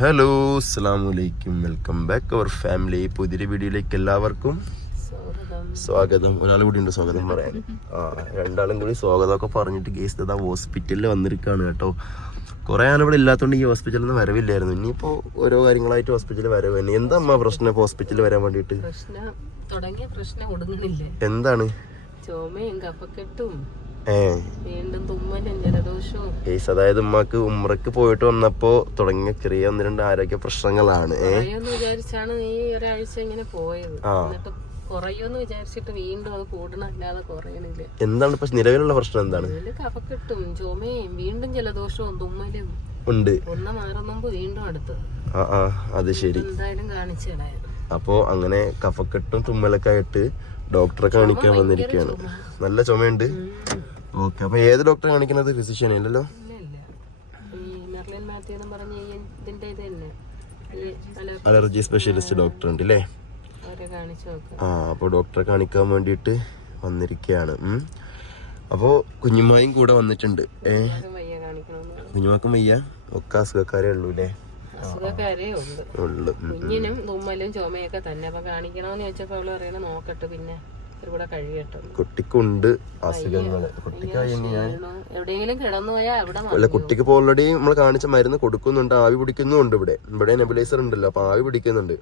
Hello അസ്സാം വലൈക്കും welcome back അവർ family പുതിയൊരു വീഡിയോയിലേക്ക് എല്ലാവർക്കും സ്വാഗതം. ഒരാൾ കൂടി ഉണ്ട് സ്വാഗതം പറയാൻ. ആ രണ്ടാളും കൂടി സ്വാഗതമൊക്കെ പറഞ്ഞിട്ട് കേസ് ഇതാ ഹോസ്പിറ്റലിൽ വന്നിരിക്കുകയാണ് കേട്ടോ. കുറേ ഇവിടെ ഇല്ലാത്തതുകൊണ്ട് ഈ ഹോസ്പിറ്റലിൽ നിന്ന് വരവില്ലായിരുന്നു. ഇനിയിപ്പോൾ ഓരോ കാര്യങ്ങളായിട്ട് ഹോസ്പിറ്റലിൽ വരവ് തന്നെ. എന്താ അമ്മ പ്രശ്നം ഇപ്പോൾ ഹോസ്പിറ്റലിൽ വരാൻ വേണ്ടിയിട്ട്? പ്രശ്നം തുടങ്ങിയ പ്രശ്നം ഒടുങ്ങുന്നില്ലേ? എന്താണ്? ചുമയും കഫക്കെട്ടും. വീണ്ടും തുമ്മലും ജലദോഷവും. കേസ് അതായത് ഉമ്മക്ക് ഉമ്രക്ക് പോയിട്ട് വന്നപ്പോ തുടങ്ങിയ ചെറിയ ഒന്ന് രണ്ട് ആരോഗ്യ പ്രശ്നങ്ങളാണ്. വിചാരിച്ചാണ് നീ ഒരാഴ്ച ഇങ്ങനെ പോയത്. ആ. എന്നിട്ട് കുറയുമെന്ന് വിചാരിച്ചിട്ട് വീണ്ടും അത് കൂടണല്ലാതെ കുറയണില്ല. എന്താണ് ഇപ്പൊ നിലവിലുള്ള പ്രശ്നം എന്താണ്? കഫക്കെട്ടും ചുമയും വീണ്ടും ജലദോഷവും തുമ്മലും. ഉണ്ട്. ഒന്ന് വീണ്ടും അത് ശരി. എന്തായാലും അപ്പോ അങ്ങനെ കഫക്കെട്ടും തുമ്മലൊക്കെ ആയിട്ട് ഡോക്ടറെ കാണിക്കാൻ വന്നിരിക്കുകയാണ്. നല്ല ചുമയുണ്ട്? ഓക്കെ അപ്പൊ ഏത് ഡോക്ടറെ കാണിക്കുന്നത്? ഫിസിഷ്യൻ അല്ലല്ലോ? അലർജി സ്പെഷ്യലിസ്റ്റ് ഡോക്ടർ ഉണ്ട് അല്ലേ ആ. അപ്പോൾ ഡോക്ടറെ കാണിക്കാൻ വേണ്ടിയിട്ട് വന്നിരിക്കുകയാണ്. അപ്പോൾ കുഞ്ഞുമായും കൂടെ വന്നിട്ടുണ്ട്. ഏ? കുഞ്ഞുമാക്കും വയ്യ ഒക്കെ അസുഖക്കാരേ ഉള്ളൂ അല്ലേ? അസുഖക്കാരേ ഉള്ളൂ. കുഞ്ഞിനും തുമ്മലും ചുമയൊക്കെ തന്നെ. അപ്പൊ കാണിക്കണമെന്ന് ചോദിച്ചപ്പോ അവൾ പറയണ നോക്കട്ടെ പിന്നെ. കുട്ടിക്കുണ്ട് അസുഖങ്ങൾ കുട്ടിക്ക് ഞാൻ അല്ല കുട്ടിക്ക് ഇപ്പോൾ ഓൾറെഡി നമ്മൾ കാണിച്ച മരുന്ന് കൊടുക്കുന്നുണ്ട് ആവി പിടിക്കുന്നുണ്ട് ഇവിടെ. ഇവിടെ നെബുലൈസർ ഉണ്ടല്ലോ അപ്പൊ ആവി പിടിക്കുന്നുണ്ട്.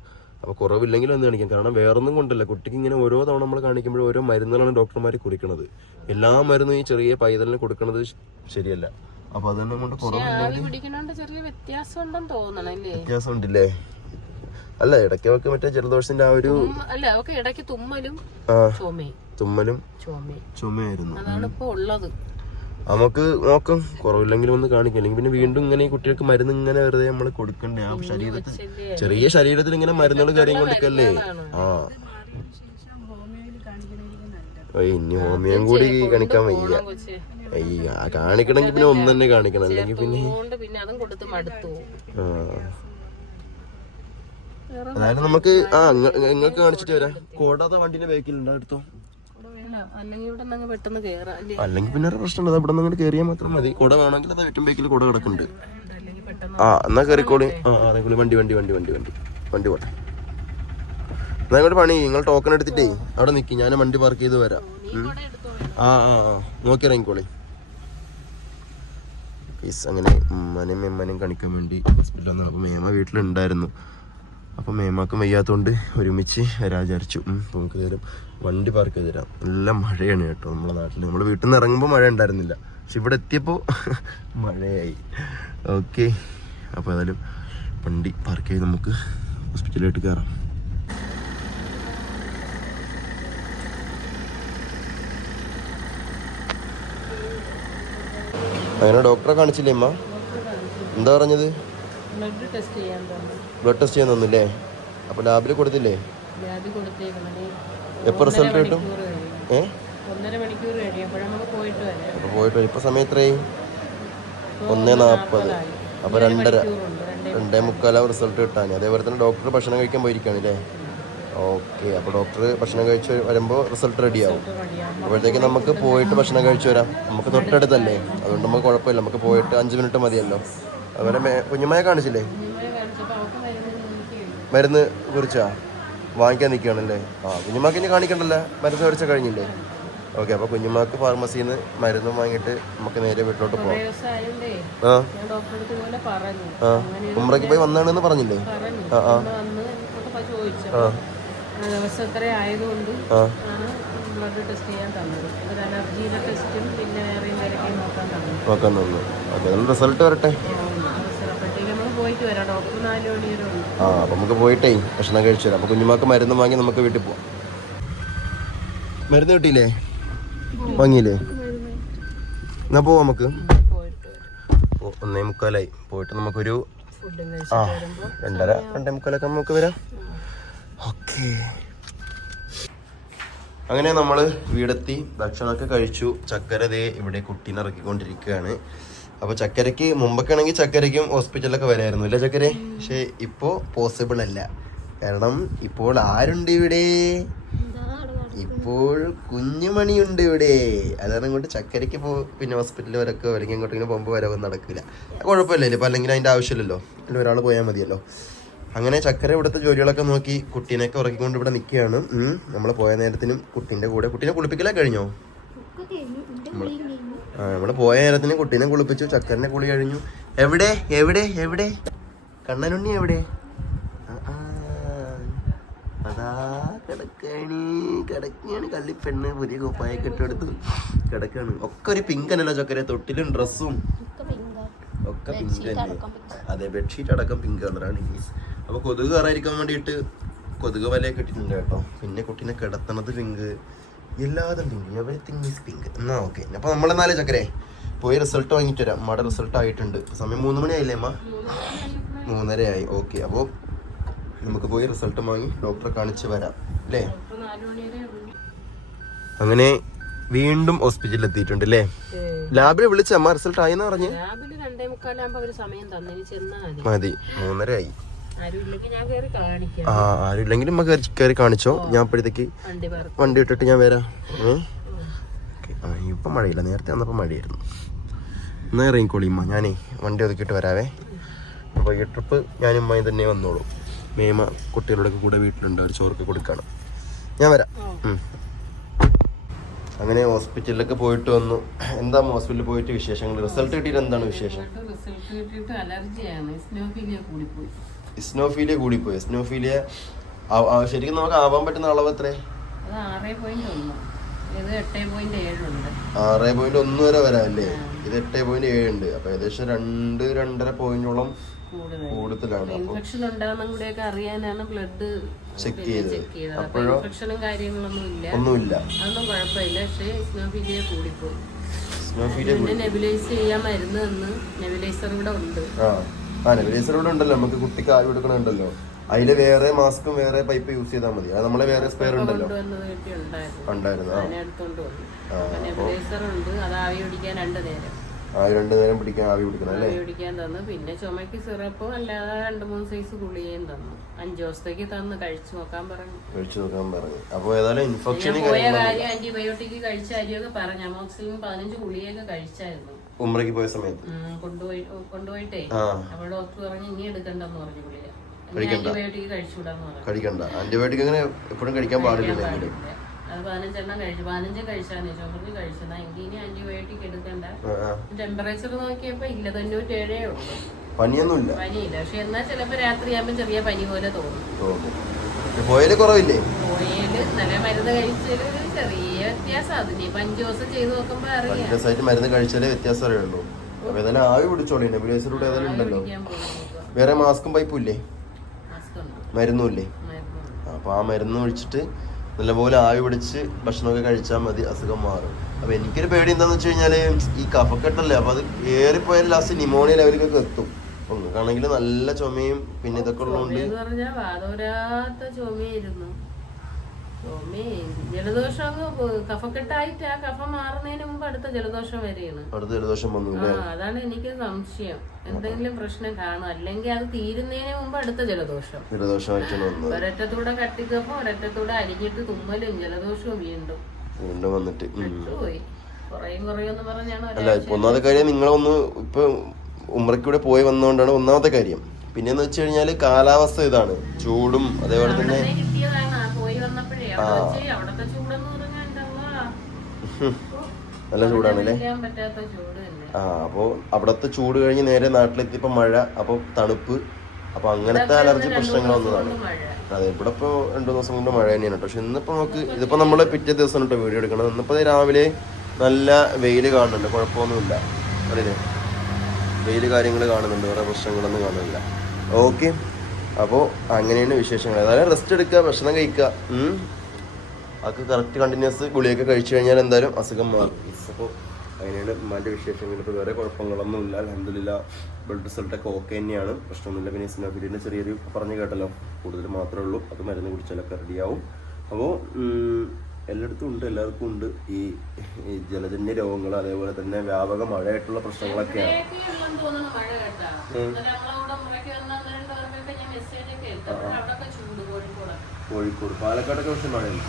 അപ്പൊ കുറവില്ലെങ്കിൽ ഒന്ന് കാണിക്കാം. കാരണം വേറൊന്നും കൊണ്ടല്ല. കുട്ടിക്ക് ഇങ്ങനെ ഓരോ തവണ നമ്മൾ കാണിക്കുമ്പോൾ ഓരോ മരുന്നുകളാണ് ഡോക്ടർമാർ കുറിക്കുന്നത് എല്ലാ മരുന്നും ഈ ചെറിയ പൈതലിന് കൊടുക്കുന്നത് ശരിയല്ല. അപ്പൊ അതെന്നെ കൊണ്ട് കുറവില്ല ആവി പിടിക്കണോണ്ട് ചെറിയ വ്യത്യാസം ഉണ്ടെന്ന് തോന്നണല്ലേ? വ്യത്യാസം ഉണ്ടല്ലേ അല്ല ഇടയ്ക്ക് ഒക്കെ മറ്റേ ജലദോഷത്തിന്റെ ആ ഒരു അല്ല ഒക്കെ ഇടയ്ക്ക് തുമ്മലും ചുമയും. തുമ്മലും ചുമയും. ചുമയായിരുന്നു. അതാണ് ഇപ്പൊ ഉള്ളത്. നമുക്ക് നോക്കാം കുറവില്ലെങ്കിലും ഒന്ന് കാണിക്കാം. അല്ലെങ്കിൽ പിന്നെ വീണ്ടും ഇങ്ങനെ കുട്ടികൾക്ക് മരുന്ന് ഇങ്ങനെ വെറുതെ നമ്മൾ കൊടുക്കണ്ടേ? ആ ശരീരത്തിൽ ചെറിയ ശരീരത്തിൽ ഇങ്ങനെ മരുന്നുകൾ കാര്യം കൊടുക്കല്ലേ? ആ. ഇനി ഹോമിയം കൂടി കാണിക്കാൻ വയ്യ. അയ്യ കാണിക്കണമെങ്കിൽ പിന്നെ ഒന്ന് തന്നെ കാണിക്കണം. അല്ലെങ്കിൽ പിന്നെ അതുകൊണ്ട് പിന്നെ അതും കൊടുത്ത് മടുത്തു. ആ. അതായത് നമുക്ക് ആ നിങ്ങൾക്ക് കാണിച്ചിട്ട് വരാം. കൂടാതെ വണ്ടിന്റെ ബാക്കിൽ അല്ല, അല്ലെങ്കിൽ പിന്നെ ഒരു പ്രശ്നമുണ്ട്. അത് ഇവിടെ നിന്ന് അങ്ങോട്ട് കയറിയാൽ മാത്രം മതി. കൂടെ വേണമെങ്കിൽ അത് ഏറ്റവും ബേക്കിൽ കൂടെ കിടക്കുന്നുണ്ട്. ആ എന്നാ കയറിക്കോളി ആ അറിയിക്കോളി വണ്ടി വണ്ടി വണ്ടി വണ്ടി വണ്ടി. വണ്ടി പോട്ടെ. എന്നാ ഇങ്ങോട്ട് പണി നിങ്ങൾ ടോക്കൺ എടുത്തിട്ടേ. അവിടെ നിൽക്കി ഞാൻ വണ്ടി പാർക്ക് ചെയ്ത് വരാം. ആ ആ ആ. നോക്കി ഇറങ്ങിക്കോളി. അങ്ങനെ ഉമ്മനും മെമ്മനും കണിക്കാൻ വേണ്ടി ഹോസ്പിറ്റലിൽ വന്നു അപ്പോൾ മേമ വീട്ടിലുണ്ടായിരുന്നു. അപ്പോൾ മേമാക്കും വയ്യാത്തതുകൊണ്ട് ഒരുമിച്ച് വരാചാരിച്ചു നമുക്ക് തരും വണ്ടി പാർക്ക് ചെയ്ത് തരാം. നല്ല മഴയാണ് കേട്ടോ നമ്മുടെ നാട്ടിൽ നമ്മൾ വീട്ടിൽ നിന്ന് ഇറങ്ങുമ്പോൾ മഴ ഉണ്ടായിരുന്നില്ല. പക്ഷെ ഇവിടെ എത്തിയപ്പോൾ മഴയായി. ഓക്കെ അപ്പോൾ ഏതായാലും വണ്ടി പാർക്ക് ചെയ്ത് നമുക്ക് ഹോസ്പിറ്റലിലോട്ട് കയറാം അങ്ങനെ ഡോക്ടറെ കാണിച്ചില്ലേ അമ്മ എന്താ പറഞ്ഞത്? ബ്ലഡ് ടെസ്റ്റ് ചെയ്യാൻ തന്നു. ബ്ലഡ് ടെസ്റ്റ് ചെയ്യാൻ തന്നില്ലേ? അപ്പോൾ ലാബിൽ കൊടുത്തില്ലേ? ലാബിൽ കൊടുത്തേക്കണം. ഇനി എപ്പോൾ റിസൾട്ട് കിട്ടും? ഏ? ഒന്നര മണിക്കൂർ കഴിയും. അപ്പോഴേ നമുക്ക് പോയിട്ട് വരാം. ഇപ്പോൾ സമയം എത്രയായി? ഒന്നേ നാൽപ്പത് അപ്പോൾ രണ്ടര. രണ്ടേ മുക്കാലാവും റിസൾട്ട് കിട്ടാൻ അതേപോലെ തന്നെ ഡോക്ടർ ഭക്ഷണം കഴിക്കാൻ പോയിരിക്കുകയാണല്ലേ ഓക്കെ അപ്പോൾ ഡോക്ടർ ഭക്ഷണം കഴിച്ച് വരുമ്പോൾ റിസൾട്ട് റെഡിയാവും ആവും. അപ്പോഴത്തേക്ക് നമുക്ക് പോയിട്ട് ഭക്ഷണം കഴിച്ചു വരാം. നമുക്ക് തൊട്ടടുത്തല്ലേ? അതുകൊണ്ട് നമുക്ക് കുഴപ്പമില്ല. നമുക്ക് പോയിട്ട് അഞ്ച് മിനിറ്റ് മതിയല്ലോ. അതുപോലെ കുഞ്ഞുമായ കാണിച്ചില്ലേ? മരുന്ന് കുറിച്ചാ? വാങ്ങിക്കാൻ നിൽക്കുകയാണല്ലേ ആ കുഞ്ഞുമാക്ക് ഇനി കാണിക്കണ്ടല്ലോ. മരുന്ന് കുറിച്ച് കഴിഞ്ഞില്ലേ? ഓക്കെ അപ്പോൾ കുഞ്ഞുമാക്ക് ഫാർമസിയിൽ നിന്ന് മരുന്ന് വാങ്ങിയിട്ട് നമുക്ക് നേരെ വീട്ടിലോട്ട് പോകാം ആ. ഉമ്രക്ക് പോയി വന്നാണെന്ന് പറഞ്ഞില്ലേ? പറഞ്ഞു ആ. ആ. ആ. ദിവസം ഇത്ര ടെസ്റ്റ് ചെയ്യാൻ ടെസ്റ്റും പിന്നെ വേറെ എന്തെങ്കിലും നോക്കാൻ റിസൾട്ട് വരട്ടെ അപ്പോഴത്തേക്ക് നമ്മൾ പോയിട്ട് വരാം ഡോക്ടർ നാല് മണി വരെ ഉണ്ട് ആ അപ്പോൾ നമുക്ക് പോയിട്ടേ ഭക്ഷണം കഴിച്ചു തരാം. അപ്പോൾ കുഞ്ഞുമാക്ക് മരുന്ന് വാങ്ങി നമുക്ക് വീട്ടിൽ പോവാം. മരുന്ന് കിട്ടിയില്ലേ? വാങ്ങിയില്ലേ? എന്നാ പോവാം നമുക്ക്? ഒന്നേ മുക്കാലായി. പോയിട്ട് നമുക്കൊരു ആ രണ്ടര രണ്ടേ മുക്കാലൊക്കെ നമുക്ക് വരാം. ഓക്കെ. അങ്ങനെ നമ്മൾ വീടെത്തി ഭക്ഷണമൊക്കെ കഴിച്ചു. ചക്കര ദേ ഇവിടെ കുട്ടീനെ ഇറക്കിക്കൊണ്ടിരിക്കുകയാണ്. അപ്പോൾ ചക്കരയ്ക്ക് മുമ്പൊക്കെ ആണെങ്കിൽ ചക്കരയ്ക്കും ഹോസ്പിറ്റലിലൊക്കെ വരായിരുന്നു അല്ലേ ചക്കര? പക്ഷേ ഇപ്പോൾ പോസിബിൾ അല്ല. കാരണം ഇപ്പോൾ ആരുണ്ട് ഇവിടെ? ഇപ്പോൾ കുഞ്ഞുമണിയുണ്ട് ഇവിടെ. അതാണ് ഇങ്ങോട്ട് ചക്കരയ്ക്ക് പോ പിന്നെ ഹോസ്പിറ്റലിൽ വരക്കോ അല്ലെങ്കിൽ ഇങ്ങോട്ട് ഇങ്ങനെ പോകുമ്പോൾ വരവൊന്നും നടക്കില്ല. കുഴപ്പമില്ലല്ലോ. ഇപ്പം അല്ലെങ്കിൽ അതിന്റെ ആവശ്യമില്ലല്ലോ. അല്ലെങ്കിൽ ഒരാൾ പോയാൽ മതിയല്ലോ. അങ്ങനെ ചക്കര ഇവിടുത്തെ ജോലികളൊക്കെ നോക്കി കുട്ടീനെയൊക്കെ ഉറക്കിക്കൊണ്ട് ഇവിടെ നിൽക്കുകയാണ്. നമ്മൾ പോയ നേരത്തിനും കുട്ടീന്റെ കൂടെ. കുട്ടീനെ കുളിപ്പിക്കലൊക്കെ കഴിഞ്ഞോ? ആ നമ്മൾ പോയ നേരത്തിനും കുട്ടീനെ കുളിപ്പിച്ചു. ചക്കരനെ കുളി കഴിഞ്ഞു. എവിടെ? എവിടെ? എവിടെ? കണ്ണനുണ്ണി എവിടെ. അതാ കിടക്കണി. കിടക്കാണ്. കള്ളിപ്പെണ്ണ് പുതിയ കുപ്പായൊക്കെ ഇട്ടെടുത്ത് കിടക്കാണ് ഒക്കെ ഒരു പിങ്ക് അല്ലല്ലോ ചക്കര. തൊട്ടിലും ഡ്രസ്സും ഒക്കെ പിങ്ക് അതെ ബെഡ്ഷീറ്റ് അടക്കം പിങ്ക് കളറാണ് അപ്പൊ കൊതുക് കയറാതിരിക്കാൻ വേണ്ടിയിട്ട് കൊതുക് വലയൊക്കെ ഇട്ടിട്ടുണ്ട് കേട്ടോ. പിന്നെ കുട്ടീനെ കിടത്തണത് പിങ്ക് എല്ലാതും പിങ്ക് എവറിത്തിങ് ഈസ് പിങ്ക് എന്നാ ഓക്കെ അപ്പൊ നമ്മളെന്നാലേ ചക്കരെ പോയി റിസൾട്ട് വാങ്ങിയിട്ട് വരാം. അമ്മയുടെ റിസൾട്ട് ആയിട്ടുണ്ട്. സമയം മൂന്ന് മണിയായില്ലേ അമ്മ മൂന്നരയായി. ഓക്കെ അപ്പോൾ നമുക്ക് പോയി റിസൾട്ട് വാങ്ങി ഡോക്ടറെ കാണിച്ച് വരാം. അല്ലേ? നാല് അങ്ങനെ വീണ്ടും ഹോസ്പിറ്റലിൽ എത്തിയിട്ടുണ്ട് അല്ലേ? ലാബിൽ വിളിച്ച അമ്മ? റിസൾട്ട് ആയി എന്ന് പറഞ്ഞു മതി. മതി. മൂന്നരയായി. ഞാൻ ആ ആരുമില്ലെങ്കിലും നമുക്ക് കയറി- കയറി കാണിച്ചോ. ഞാൻ അപ്പോഴത്തേക്ക് വണ്ടി ഇട്ടിട്ട് ഞാൻ വരാം. ഏ? ആ ഇപ്പം മഴയില്ല. നേരത്തെ വന്നപ്പോൾ മഴയായിരുന്നു. എന്നാ ഇറങ്ങിക്കോളിമ്മ ഞാനേ വണ്ടി ഒതുക്കിയിട്ട് വരാവേ. അപ്പോൾ ഈ ട്രിപ്പ് ഞാനും ഉമ്മയും തന്നെ വന്നോളൂ. മേമ കുട്ടികളുടെ കൂടെ വീട്ടിലുണ്ട്. അവർ ചോറൊക്കെ കൊടുക്കാണ്. ഞാൻ വരാം. അങ്ങനെ ഹോസ്പിറ്റലിലൊക്കെ പോയിട്ട് വന്നു. എന്താ ഹോസ്പിറ്റലിൽ പോയിട്ട് വിശേഷങ്ങൾ? റിസൾട്ട് കിട്ടിയിട്ട് എന്താണ് വിശേഷം? റിസൾട്ട് കിട്ടിയിട്ട് അലർജിയാണ്. സ്നോഫിലിയ കൂടിപ്പോയി. ഇസ്നോഫീലിയ കൂടിപ്പോയി. ഇസ്നോഫീലിയ ശരിക്കും നമുക്ക് ആവാൻ പറ്റുന്ന അളവ് എത്രേ ആറേ പോയിന്റ് ഒന്ന്. വരെ വരാം അല്ലേ ഇത് എട്ട് പോയിന്റ് ഏഴ് ഉണ്ട്. അപ്പൊ ഏകദേശം രണ്ട് രണ്ടര പോയിന്റോളം കൂടുതലാണ്. ഇൻഫെക്ഷൻ ഉണ്ടാകുന്ന കൂടെയൊക്കെ അറിയാനാണ് ബ്ലഡ് ചെക്ക് ചെയ്തത്. ചെക്ക് അപ്പോഴോ? ഇൻഫെക്ഷനും കാര്യങ്ങളൊന്നും ഇല്ല. ഒന്നുമില്ല. അതൊന്നും കുഴപ്പമില്ല. പക്ഷേ സ്നോഫിലിയ കൂടിപ്പോയി. പിന്നെ നെബിലൈസ് ചെയ്യാൻ മരുന്ന് തന്ന്. നെബിലൈസർ ഇവിടെ ഉണ്ട്. നെബിലൈസർ ഇവിടെ ഉണ്ടല്ലോ നമുക്ക് കുട്ടിക്ക് ആവി എടുക്കണുണ്ടല്ലോ അതിൽ വേറെ മാസ്കും വേറെ പൈപ്പ് യൂസ് ചെയ്താൽ മതി. അത് നമ്മളെ വേറെ സ്പെയർ ഉണ്ടല്ലോ. ഉണ്ടായിരുന്നു. ആ. രണ്ട് നേരം. പിടിക്കാൻ ആവി പിടിക്കണം അല്ലേ? പിടിക്കാൻ തന്നു. പിന്നെ ചുമക്ക് സിറപ്പും അല്ലാതെ രണ്ട് മൂന്ന് സൈസ് ഗുളികയും തന്നു. അഞ്ചു ദിവസത്തേക്ക് തന്ന് കഴിച്ചു നോക്കാൻ പറഞ്ഞു. കഴിച്ചു നോക്കാൻ പറഞ്ഞു. അപ്പൊ ഏതായാലും ഇൻഫെക്ഷൻ ആന്റിബയോട്ടിക് കഴിച്ച കാര്യമൊക്കെ പറഞ്ഞു. അമോക്സിലും പതിനഞ്ച് ഗുളികയൊക്കെ കഴിച്ചായിരുന്നു. ഉമ്രയ്ക്ക് പോയ സമയത്ത്. കൊണ്ടുപോയി കൊണ്ടുപോയിട്ടേ. ഡോക്ടർ പറഞ്ഞു ഇനി എടുക്കണ്ടെന്ന് പറഞ്ഞു കഴിക്കണ്ട. ആന്റിബയോട്ടിക് അങ്ങനെ എപ്പോഴും കഴിക്കാൻ പാടില്ല. അത് പതിനഞ്ചെണ്ണം കഴിച്ചു. പതിനഞ്ച് കഴിച്ചാന്ന് ചുമക്ക് കഴിച്ചതാ. എങ്കിൽ ഇനി ആന്റിബയോട്ടിക് എടുക്കണ്ട. ടെമ്പറേച്ചർ നോക്കിയപ്പോ ഇല്ല തൊണ്ണൂറ്റേഴേ ഉള്ളൂ. പനിയൊന്നുമില്ല. പനിയില്ല. പക്ഷെ എന്നാ ചിലപ്പോ രാത്രിയാകുമ്പോ ചെറിയ പനി പോലെ തോന്നും. പോയാൽ കുറവില്ലേ? പോയാൽ നല്ല മരുന്ന് കഴിച്ചാൽ ഒരു ചെറിയ വ്യത്യാസം. ചെയ്ത് നോക്കുമ്പോ അറിയാം. മരുന്ന് കഴിച്ചാലേ വ്യത്യാസം അറിയുള്ളൂ. അപ്പൊ ഏതായാലും ആവി പിടിച്ചോളി. നെബുലൈസറൂടെ ഏതായാലും ഉണ്ടല്ലോ. വേറെ മാസ്കും പൈപ്പും ഇല്ലേ? മരുന്നും ഇല്ലേ? അപ്പൊ ആ മരുന്ന് ഒഴിച്ചിട്ട് നല്ലപോലെ ആവി പിടിച്ച് ഭക്ഷണമൊക്കെ കഴിച്ചാൽ മതി അസുഖം മാറും. അപ്പൊ എനിക്കൊരു പേടി എന്താന്ന് വെച്ച് കഴിഞ്ഞാൽ ഈ കഫക്കെട്ടല്ലേ അപ്പൊ അത് ഏറിപ്പോയാൽ ലാസ്റ്റ് നിമോണിയ ലെവലിലൊക്കെ എത്തും. അപ്പൊ നിങ്ങൾക്കാണെങ്കിൽ നല്ല ചുമയും പിന്നെ ഇതൊക്കെ ഉള്ളതുകൊണ്ട് ജലദോഷം അങ്ങ് കഫക്കെട്ടായിട്ട് ആ കഫം മാറുന്നതിന് മുമ്പ് അടുത്ത ജലദോഷം വരെയാണ്. അടുത്ത ജലദോഷം വന്നു ആ അതാണ് എനിക്ക് സംശയം. എന്തെങ്കിലും പ്രശ്നം കാണും. അല്ലെങ്കിൽ അത് തീരുന്നതിന് മുമ്പ് അടുത്ത ജലദോഷം. ജലദോഷമായിട്ടാണ് വന്നത്. ഒരറ്റത്തൂടെ കട്ടിക്കപ്പം ഒരറ്റത്തൂടെ അരിഞ്ഞിട്ട് തുമ്മലും ജലദോഷവും വീണ്ടും. വീണ്ടും വന്നിട്ട് പോയി അല്ല ഇപ്പൊ ഒന്നാമത്തെ കാര്യം നിങ്ങളൊന്ന് ഇപ്പൊ ഉമ്രക്കൂടെ പോയി വന്നതുകൊണ്ടാണ് ഒന്നാമത്തെ കാര്യം. പിന്നെന്ന് വെച്ച് കഴിഞ്ഞാൽ കാലാവസ്ഥ ഇതാണ്. ചൂടും അതേപോലെ തന്നെ നല്ല ചൂടാണല്ലേ? ആ അപ്പോൾ അവിടത്തെ ചൂട് കഴിഞ്ഞ് നേരെ നാട്ടിലെത്തിയപ്പോ മഴ അപ്പോൾ തണുപ്പ് അപ്പൊ അങ്ങനത്തെ അലർജി പ്രശ്നങ്ങൾ വന്നതാണ്. അതെ ഇവിടെ ഇപ്പോൾ രണ്ടു ദിവസം കൊണ്ട് മഴ തന്നെയാണ് കേട്ടോ. പക്ഷെ ഇന്നിപ്പോ നമുക്ക് ഇതിപ്പോ നമ്മുടെ പിറ്റേ ദിവസം കേട്ടോ വീഡിയോ എടുക്കണം ഇന്നിപ്പോ രാവിലെ നല്ല വെയിൽ കാണുന്നുണ്ട്. കുഴപ്പമൊന്നുമില്ല. അറിയില്ലേ വെയിൽ കാര്യങ്ങൾ കാണുന്നുണ്ട്. വേറെ പ്രശ്നങ്ങളൊന്നും കാണുന്നില്ല. ഓക്കെ. അപ്പോൾ അങ്ങനെയാണ് വിശേഷങ്ങൾ. ഏതായാലും റെസ്റ്റ് എടുക്കുക ഭക്ഷണം കഴിക്കുക. അതൊക്കെ കറക്റ്റ് കണ്ടിന്യൂസ് ഗുളിയൊക്കെ കഴിച്ചു കഴിഞ്ഞാൽ എന്തായാലും അസുഖം മാറും. അപ്പോൾ അങ്ങനെയാണ് ഉമ്മാന്റെ വിശേഷങ്ങൾ. ഇപ്പോൾ വേറെ കുഴപ്പങ്ങളൊന്നും ഇല്ല അലഹമില്ല ബ്ലഡ് റിസൾട്ടൊക്കെ ഓക്കെ തന്നെയാണ്. പ്രശ്നമൊന്നുമില്ല. പിന്നെ സിനോഫിലിന്റെ ചെറിയൊരു പറഞ്ഞു കേട്ടല്ലോ. കൂടുതൽ മാത്രമേ ഉള്ളൂ. അത് മരുന്ന് കുടിച്ചാലൊക്കെ റെഡിയാവും അപ്പോൾ എല്ലായിടത്തും ഉണ്ട്. എല്ലാവർക്കും ഉണ്ട്. ഈ ജലജന്യ രോഗങ്ങൾ അതേപോലെ തന്നെ വ്യാപക മഴയായിട്ടുള്ള പ്രശ്നങ്ങളൊക്കെയാണ്. ഇവിടെയൊക്കെയുള്ളെന്ന് കോഴിക്കോട്. പാലക്കാടൊക്കെ പക്ഷെ മഴയുണ്ട്.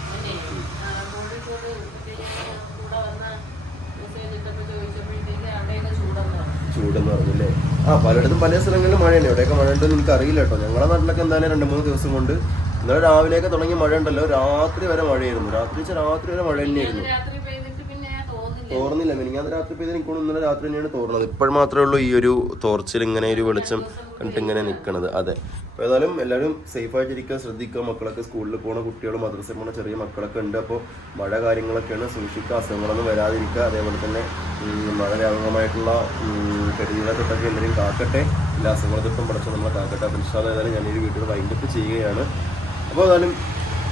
ചൂടെന്ന് പറഞ്ഞല്ലേ? ആ പലയിടത്തും പല സ്ഥലങ്ങളിലും മഴയുണ്ട്. എവിടെയൊക്കെ മഴ ഉണ്ടെന്ന് എനിക്ക് അറിയില്ല കേട്ടോ. ഞങ്ങളുടെ നാട്ടിലൊക്കെ എന്തായാലും രണ്ട് മൂന്ന് ദിവസം കൊണ്ട് ഇന്നലെ രാവിലെയൊക്കെ തുടങ്ങിയ മഴ ഉണ്ടല്ലോ രാത്രി വരെ മഴയായിരുന്നു. രാത്രി വെച്ചാൽ രാത്രി വരെ മഴ തന്നെയായിരുന്നു രാത്രി പെയ്തിട്ട് പിന്നെ തോന്നില്ല തോർന്നില്ല. മിനിങ്ങാൻ രാത്രി പെയ്ത് എനിക്ക് ഇന്നലെ രാത്രി തന്നെയാണ് തോർന്നത്. ഇപ്പോൾ മാത്രമേ ഉള്ളൂ ഈ ഒരു തോർച്ചിൽ ഇങ്ങനെ ഒരു വെളിച്ചം കണ്ടിട്ട് ഇങ്ങനെ നിൽക്കണത് അതെ. അപ്പോൾ ഏതായാലും എല്ലാവരും സേഫ് ആയിട്ടിരിക്കുക ശ്രദ്ധിക്കുക. മക്കളൊക്കെ സ്കൂളിൽ പോണ കുട്ടികളും മദ്രസയിൽ പോണ ചെറിയ മക്കളൊക്കെ ഉണ്ട്. അപ്പോൾ മഴ കാര്യങ്ങളൊക്കെയാണ് സൂക്ഷിക്കുക. അസുഖങ്ങളൊന്നും വരാതിരിക്കുക. അതേപോലെ തന്നെ മഴ രോഗമായിട്ടുള്ള കരുതികളെ തൊട്ടൊക്കെ എല്ലാവരും കാക്കട്ടെ. എല്ലാ അസുഖങ്ങളെ തൊട്ടും പഠിച്ച നമ്മളെ കാക്കട്ടെ. അപ്പോൾ ഇഷ്ടം ഏതായാലും ഞാനൊരു വീട്ടിൽ വൈൻഡപ്പ് ചെയ്യുകയാണ്. അപ്പോൾ ഏതായാലും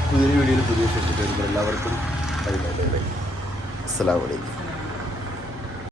പുതിയൊരു വീഡിയോയിൽ പുതിയ വിശേഷിച്ച് എല്ലാവർക്കും അസ്സാം ബൈ